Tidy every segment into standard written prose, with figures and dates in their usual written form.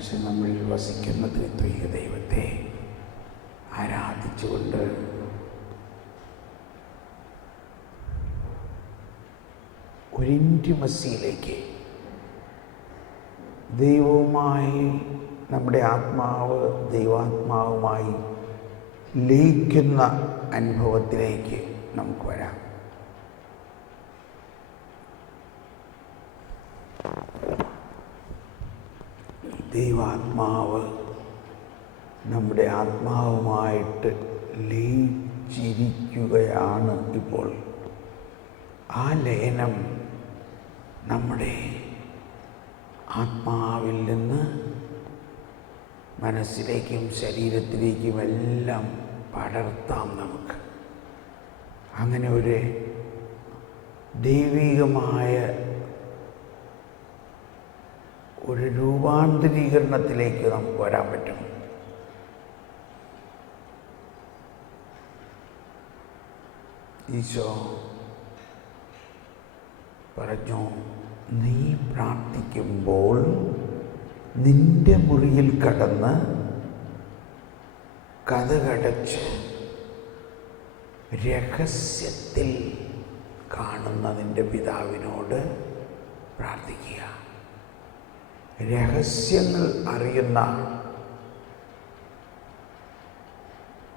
കാഴ്ച നമ്മളിൽ വസിക്കുന്ന ത്രിത്വൈക ദൈവത്തെ ആരാധിച്ചുകൊണ്ട് ഒരു ഇൻറ്റിമസിയിലേക്ക് ദൈവവുമായി നമ്മുടെ ആത്മാവ് ദൈവാത്മാവുമായി ലയിക്കുന്ന അനുഭവത്തിലേക്ക് നമുക്ക് വരാം. ദൈവാത്മാവ് നമ്മുടെ ആത്മാവുമായിട്ട് ലയിച്ചിരിക്കുകയാണ് ഇപ്പോൾ. ആ ലയനം നമ്മുടെ ആത്മാവിൽ നിന്ന് മനസ്സിലേക്കും ശരീരത്തിലേക്കും എല്ലാം പടർത്താം നമുക്ക്. അങ്ങനെ ഒരു ദൈവികമായ ഒരു രൂപാന്തരീകരണത്തിലേക്ക് നമുക്ക് വരാൻ പറ്റും. ഈശോ പറഞ്ഞു, നീ പ്രാർത്ഥിക്കുമ്പോൾ നിന്റെ മുറിയിൽ കടന്ന് കതകടച്ച് രഹസ്യത്തിൽ കാണുന്ന നിന്റെ പിതാവിനോട് പ്രാർത്ഥിക്കുക. രഹസ്യങ്ങൾ അറിയുന്ന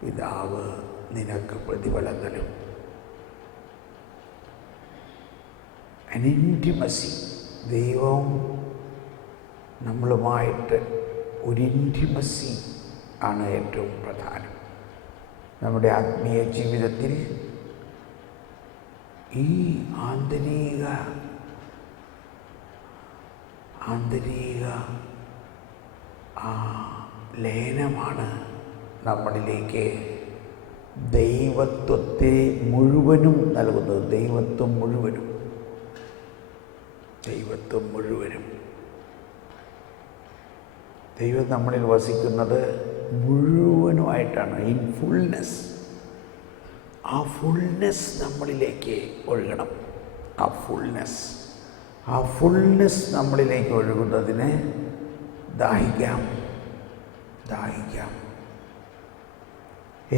പിതാവ് നിനക്ക് പ്രതിഫലം തരും. an intimacy, ദൈവവും നമ്മളുമായിട്ട് ഒരു ഇൻറ്റിമസി ആണ് ഏറ്റവും പ്രധാനം. നമ്മുടെ ആത്മീയ ജീവിതത്തിൽ ഈ ആന്തരിക ലയനമാണ് നമ്മളിലേക്ക് ദൈവത്വത്തെ മുഴുവനും നൽകുന്നത്. ദൈവത്വം മുഴുവനും ദൈവം നമ്മളിൽ വസിക്കുന്നത് മുഴുവനുമായിട്ടാണ്, ഇൻ ഫുൾനെസ്. ആ ഫുൾനെസ് നമ്മളിലേക്ക് ഒഴുകണം. ആ ഫുൾനെസ് നമ്മളിലേക്ക് ഒഴുകുന്നതിന് ദാഹിക്കാം.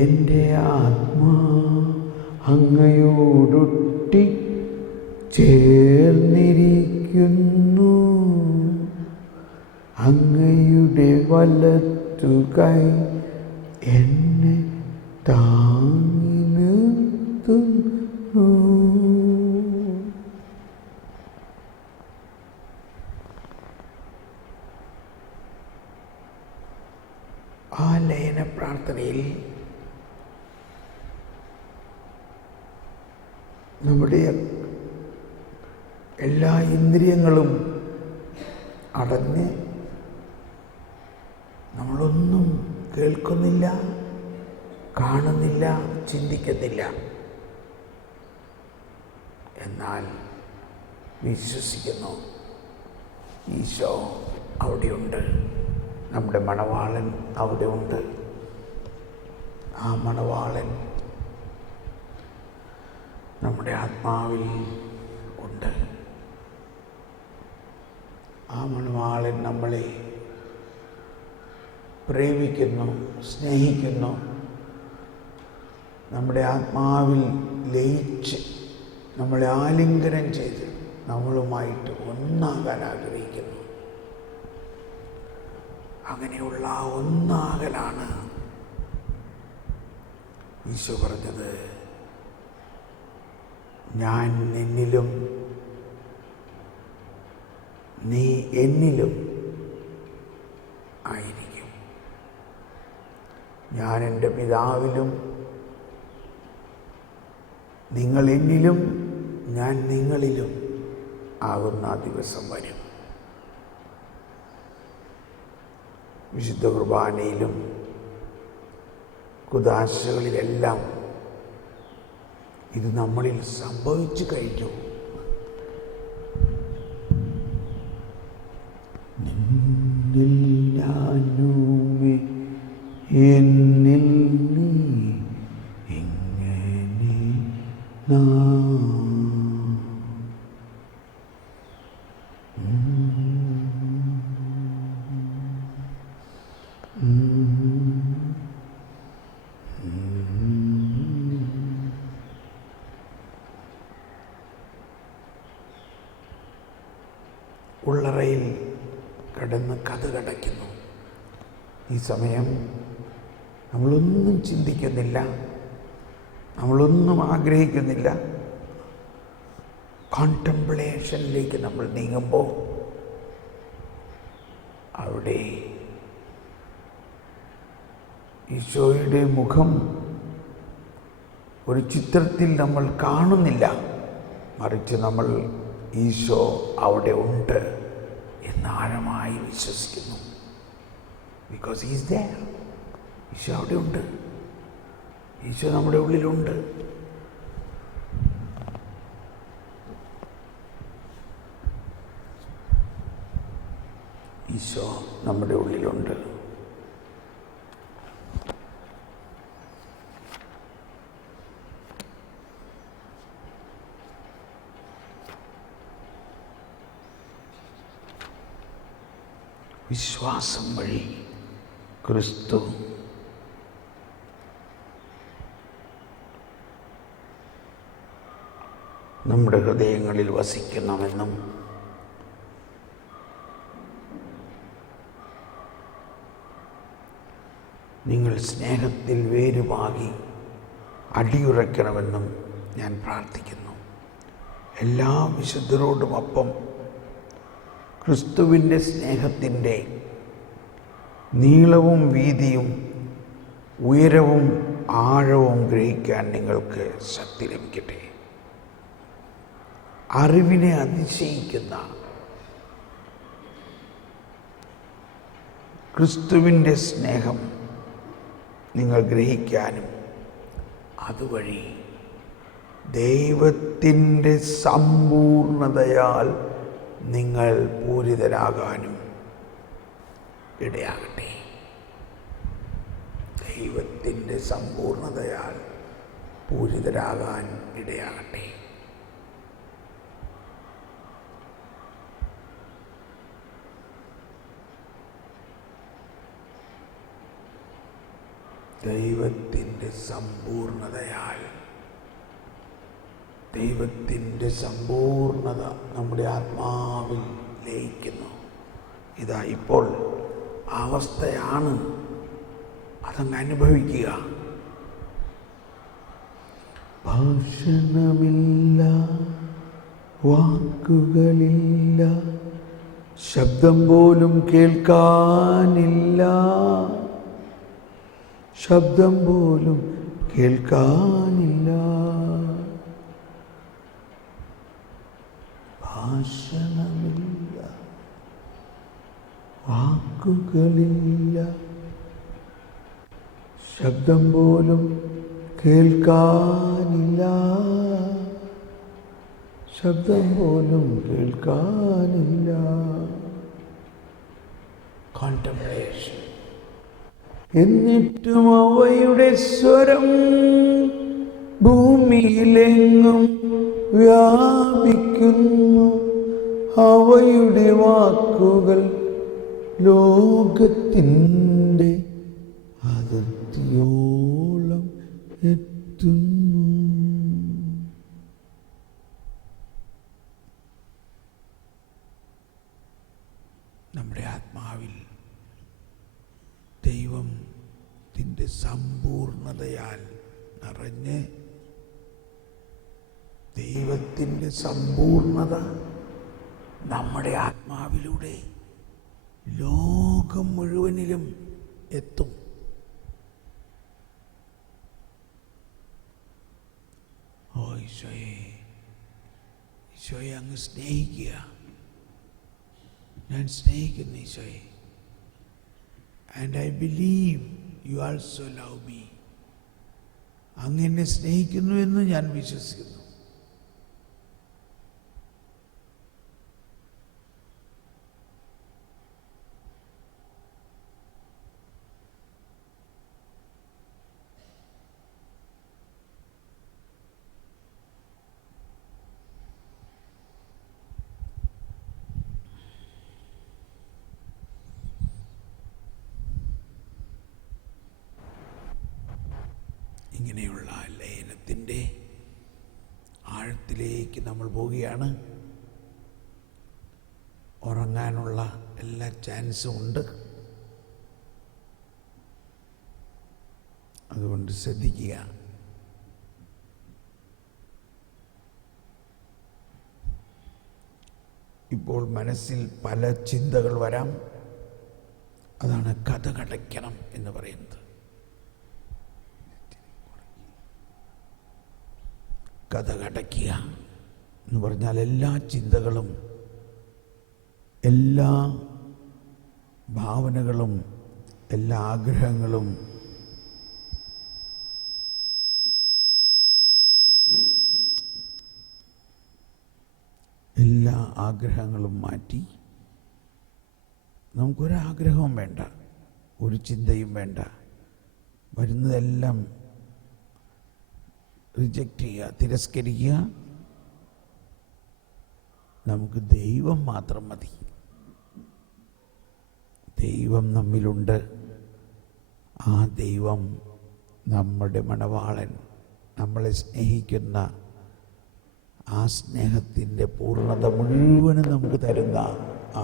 എൻ്റെ ആത്മാ അങ്ങയോടൊട്ടി ചേർന്നിരിക്കുന്നു, അങ്ങയുടെ വലത്തുകൈ എന്നെ താങ്ങി നിർത്തുന്നു. ആ ലയന പ്രാർത്ഥനയിൽ നമ്മുടെ എല്ലാ ഇന്ദ്രിയങ്ങളും അടഞ്ഞ് നമ്മളൊന്നും കേൾക്കുന്നില്ല, കാണുന്നില്ല, ചിന്തിക്കുന്നില്ല. എന്നാൽ വിശ്വസിക്കുന്നു, ഈശോ അവിടെയുണ്ട്, നമ്മുടെ മണവാളൻ അവിടെ ഉണ്ട്. ആ മണവാളൻ നമ്മുടെ ആത്മാവിൽ ഉണ്ട്. ആ മണവാളൻ നമ്മളെ പ്രേമിക്കുന്നു, സ്നേഹിക്കുന്നു. നമ്മുടെ ആത്മാവിൽ ലയിച്ച് നമ്മളെ ആലിംഗനം ചെയ്ത് നമ്മളുമായിട്ട് ഒന്നാകാൻ ആഗ്രഹിക്കുന്നു. അങ്ങനെയുള്ള ആ ഒന്നാകലാണ് ഈശോ പറഞ്ഞത്, ഞാൻ നിന്നിലും നീ എന്നിലും ആയിരിക്കും. ഞാൻ എൻ്റെ പിതാവിലും നിങ്ങൾ എന്നിലും ഞാൻ നിങ്ങളിലും ആകുന്ന ആ ദിവസം വരും. വിശുദ്ധ കുർബാനയിലും കുദാശകളിലെല്ലാം ഇത് നമ്മളിൽ സംഭവിച്ചു കഴിഞ്ഞു. നിന്നിൽ ഞാനുമേ എന്നിൽ നീ എങ്ങനെ ഉള്ളറയിൽ കിടന്ന് കതകടയ്ക്കുന്നു. ഈ സമയം നമ്മളൊന്നും ചിന്തിക്കുന്നില്ല, നമ്മളൊന്നും ആഗ്രഹിക്കുന്നില്ല. കോൺടെംപ്ലേഷനിലേക്ക് നമ്മൾ നീങ്ങുമ്പോൾ അവിടെ ഈശോയുടെ മുഖം ഒരു ചിത്രത്തിൽ നമ്മൾ കാണുന്നില്ല, മറിച്ച് നമ്മൾ ഈശോ അവിടെ ഉണ്ട് എന്ന് ആഴമായി വിശ്വസിക്കുന്നു. Because is there. ഈശോ അവിടെ ഉണ്ട്, ഈശോ നമ്മുടെ ഉള്ളിലുണ്ട്. ഈശോ നമ്മുടെ ഉള്ളിലുണ്ട്. വിശ്വാസം വഴി ക്രിസ്തു നമ്മുടെ ഹൃദയങ്ങളിൽ വസിക്കണമെന്നും നിങ്ങൾ സ്നേഹത്തിൽ വേരുപാകി അടിയുറയ്ക്കണമെന്നും ഞാൻ പ്രാർത്ഥിക്കുന്നു. എല്ലാ വിശുദ്ധരോടുമൊപ്പം ക്രിസ്തുവിൻ്റെ സ്നേഹത്തിൻ്റെ നീളവും വീതിയും ഉയരവും ആഴവും ഗ്രഹിക്കാൻ നിങ്ങൾക്ക് ശക്തി ലഭിക്കട്ടെ. അറിവിനെ അതിശയിക്കുന്ന ക്രിസ്തുവിൻ്റെ സ്നേഹം നിങ്ങൾ ഗ്രഹിക്കാനും അതുവഴി ദൈവത്തിൻ്റെ സമ്പൂർണതയാൽ നിങ്ങൾ പൂരിതരാകാനും ഇടയാകട്ടെ. ദൈവത്തിൻ്റെ സമ്പൂർണതയാൽ പൂരിതരാകാൻ ഇടയാകട്ടെ. ദൈവത്തിൻ്റെ സമ്പൂർണതയാൽ, ദൈവത്തിൻ്റെ സമ്പൂർണത നമ്മുടെ ആത്മാവിൽ ലയിക്കുന്നു. ഇതാ ഇപ്പോൾ അവസ്ഥയാണ്, അതങ്ങ് അനുഭവിക്കുക. ഭാഷണമില്ല, വാക്കുകളില്ല, ശബ്ദം പോലും കേൾക്കാനില്ല, ശബ്ദം പോലും കേൾക്കാനില്ല. ഭാഷണമില്ല, വാക്കുകളില്ല, ശബ്ദം പോലും കേൾക്കാനില്ല, ശബ്ദം പോലും കേൾക്കാനില്ല. കോൺടെംപ്ലേഷൻ. എന്നിട്ടും അവയുടെ സ്വരം ഭൂമിയിലെങ്ങും വ്യാപിക്കുന്നു. അവയുടെ വാക്കുകൾ ലോകത്തിൻ്റെ അതിർത്തിയോളം എത്തുന്നു. നമ്മുടെ ആത്മാവിൽ ദൈവത്തിൻ്റെ സമ്പൂർണതയാൽ നിറഞ്ഞ് ദൈവത്തിൻ്റെ സമ്പൂർണത നമ്മുടെ ആത്മാവിലൂടെ ലോകം മുഴുവനിലും എത്തും. ഓ ഈശോയെ, ഈശോയെ അങ്ങ് സ്നേഹിക്കുക. ഞാൻ സ്നേഹിക്കുന്നു ഈശോയെ. And I believe you also love me. അങ്ങ് എന്നെ സ്നേഹിക്കുന്നു എന്ന് ഞാൻ വിശ്വസിക്കുന്നു. സമയത്തിലേക്ക് നമ്മൾ പോവുകയാണ്. ഉറങ്ങാനുള്ള എല്ലാ ചാൻസും ഉണ്ട്. അതുകൊണ്ട് ശ്രദ്ധിക്കുക. ഇപ്പോൾ മനസ്സിൽ പല ചിന്തകൾ വരാം. അതാണ് കതകടയ്ക്കണം എന്ന് പറയുന്നത്. കതകടയ്ക്കുക എന്ന് പറഞ്ഞാൽ എല്ലാ ചിന്തകളും, എല്ലാ ഭാവനകളും, എല്ലാ ആഗ്രഹങ്ങളും മാറ്റി നമുക്കൊരാഗ്രഹവും വേണ്ട, ഒരു ചിന്തയും വേണ്ട. വരുന്നതെല്ലാം റിജക്റ്റ് ചെയ്യുക, തിരസ്കരിക്കുക. നമുക്ക് ദൈവം മാത്രം മതി. ദൈവം നമ്മിലുണ്ട്. ആ ദൈവം നമ്മുടെ മണവാളൻ, നമ്മളെ സ്നേഹിക്കുന്ന ആ സ്നേഹത്തിൻ്റെ പൂർണ്ണത മുഴുവനും നമുക്ക് തരുന്ന ആ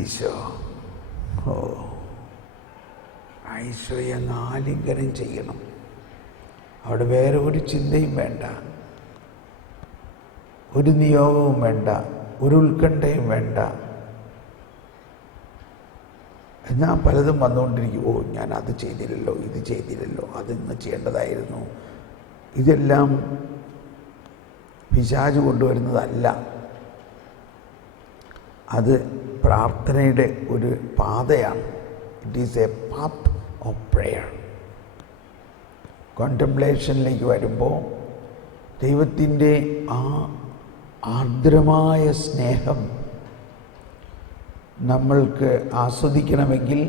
ഈശോ. ഈശോയെ ആലിംഗനം ചെയ്യണം. അവിടെ വേറെ ഒരു ചിന്തയും വേണ്ട, ഒരു നിയോഗവും വേണ്ട, ഒരു ഉത്കണ്ഠയും വേണ്ട. എന്നാൽ പലതും വന്നുകൊണ്ടിരിക്കും. ഞാൻ അത് ചെയ്തില്ലല്ലോ, ഇത് ചെയ്തില്ലല്ലോ, അതിന്ന് ചെയ്യേണ്ടതായിരുന്നു. ഇതെല്ലാം പിശാച് കൊണ്ടുവരുന്നതല്ല. അത് പ്രാർത്ഥനയുടെ ഒരു പാതയാണ്. It is a path of prayer. കോൺടെംപ്ലേഷനിലേക്ക് വരുമ്പോൾ ദൈവത്തിൻ്റെ ആ ആർദ്രമായ സ്നേഹം നമ്മൾക്ക് ആസ്വദിക്കണമെങ്കിൽ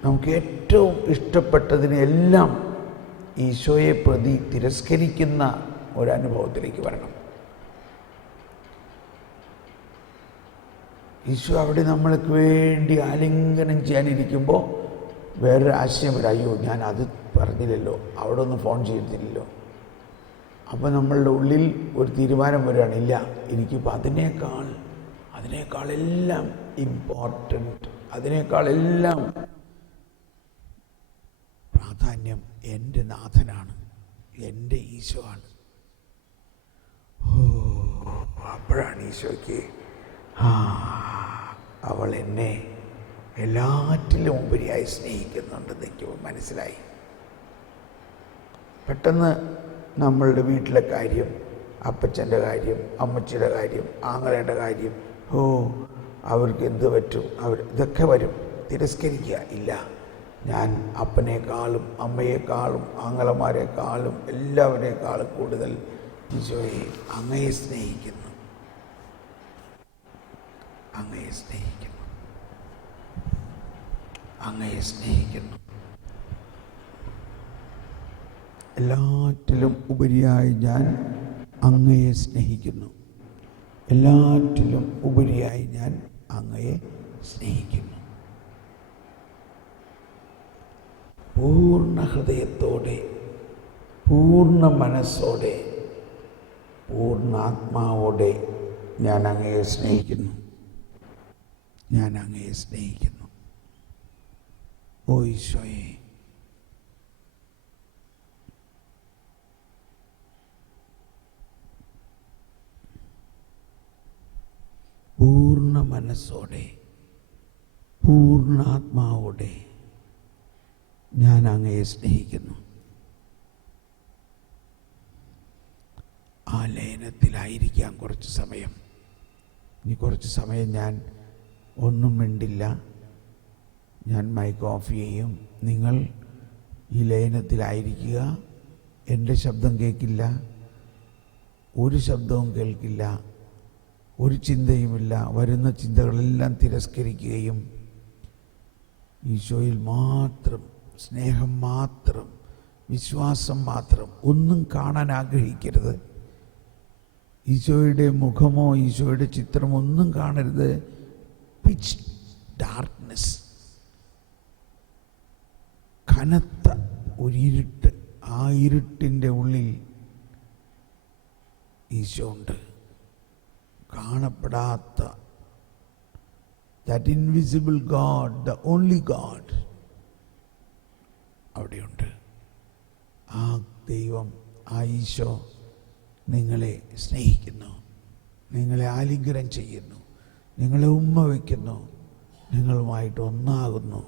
നമുക്ക് ഏറ്റവും ഇഷ്ടപ്പെട്ടതിനെല്ലാം ഈശോയെ പ്രതി തിരസ്കരിക്കുന്ന ഒരനുഭവത്തിലേക്ക് വരണം. ഈശോ അവിടെ നമ്മൾക്ക് വേണ്ടി ആലിംഗനം ചെയ്യാനിരിക്കുമ്പോൾ വേറൊരു ആശയം വരും. അയ്യോ, ഞാൻ അത് പറഞ്ഞില്ലല്ലോ, അവിടെ ഒന്ന് ഫോൺ ചെയ്തില്ലല്ലോ. അപ്പോൾ നമ്മളുടെ ഉള്ളിൽ ഒരു തീരുമാനം വരികയാണ്, ഇല്ല, എനിക്കിപ്പോൾ അതിനേക്കാളെല്ലാം ഇമ്പോർട്ടൻ്റ്, അതിനേക്കാളെല്ലാം പ്രാധാന്യം എൻ്റെ നാഥനാണ്, എൻ്റെ ഈശോ ആണ്. അപ്പോഴാണ് ഈശോയ്ക്ക് അവൾ എന്നെ എല്ലാറ്റിലും ഉപരിയായി സ്നേഹിക്കുന്നുണ്ടെന്ന് എനിക്ക് മനസ്സിലായി. പെട്ടെന്ന് നമ്മളുടെ വീട്ടിലെ കാര്യം, അപ്പച്ചൻ്റെ കാര്യം, അമ്മച്ചിയുടെ കാര്യം, ആങ്ങളയുടെ കാര്യം, അവർക്ക് എന്ത് പറ്റും, ഇതൊക്കെ വരും. തിരസ്കരിക്കുക. ഇല്ല, ഞാൻ അപ്പനേക്കാളും അമ്മയെക്കാളും ആങ്ങളമാരെക്കാളും എല്ലാവരേക്കാളും കൂടുതൽ ഈശോയെ അങ്ങയെ സ്നേഹിക്കുന്നു, അങ്ങയെ സ്നേഹിക്കുന്നു, അങ്ങയെ സ്നേഹിക്കുന്നു. എല്ലാറ്റിലും ഉപരിയായി ഞാൻ അങ്ങയെ സ്നേഹിക്കുന്നു. എല്ലാറ്റിലും ഉപരിയായി ഞാൻ അങ്ങയെ സ്നേഹിക്കുന്നു. പൂർണ്ണ ഹൃദയത്തോടെ, പൂർണ്ണ മനസ്സോടെ, പൂർണ്ണാത്മാവോടെ ഞാൻ അങ്ങയെ സ്നേഹിക്കുന്നു. ഞാൻ അങ്ങയെ സ്നേഹിക്കുന്നു. ഓ ഈശോയെ, പൂർണ്ണ മനസ്സോടെ, പൂർണ്ണാത്മാവോടെ ഞാൻ അങ്ങയെ സ്നേഹിക്കുന്നു. ആ ലയനത്തിലായിരിക്കാം കുറച്ച് സമയം. ഇനി കുറച്ച് സമയം ഞാൻ ഒന്നും മിണ്ടില്ല, ഞാൻ മൈക്ക് ഓഫ് ചെയ്യും. നിങ്ങൾ ഈ ലയനത്തിലായിരിക്കുക. എൻ്റെ ശബ്ദം കേൾക്കില്ല, ഒരു ശബ്ദവും കേൾക്കില്ല, ഒരു ചിന്തയുമില്ല. വരുന്ന ചിന്തകളെല്ലാം തിരസ്കരിക്കുകയും ഈശോയിൽ മാത്രം, സ്നേഹം മാത്രം, വിശ്വാസം മാത്രം, ഒന്നും കാണാൻ ആഗ്രഹിക്കരുത്. ഈശോയുടെ മുഖമോ ഈശോയുടെ ചിത്രമോ ഒന്നും കാണരുത്. പിച്ച് ഡാർക്ക്നെസ്, കനത്ത ഒരിരുട്ട്, ആ ആ ഇരുട്ടിൻ്റെ ഉള്ളിൽ ഈശോ ഉണ്ട്. കാണപ്പെടാത്ത that invisible God, the only God അവിടെയുണ്ട്. ആ ദൈവം, ആ ഈശോ നിങ്ങളെ സ്നേഹിക്കുന്നു, നിങ്ങളെ ആലിംഗനം ചെയ്യുന്നു, നിങ്ങളെ ഉമ്മ വയ്ക്കുന്നു, നിങ്ങളുമായിട്ട് ഒന്നാകുന്നു.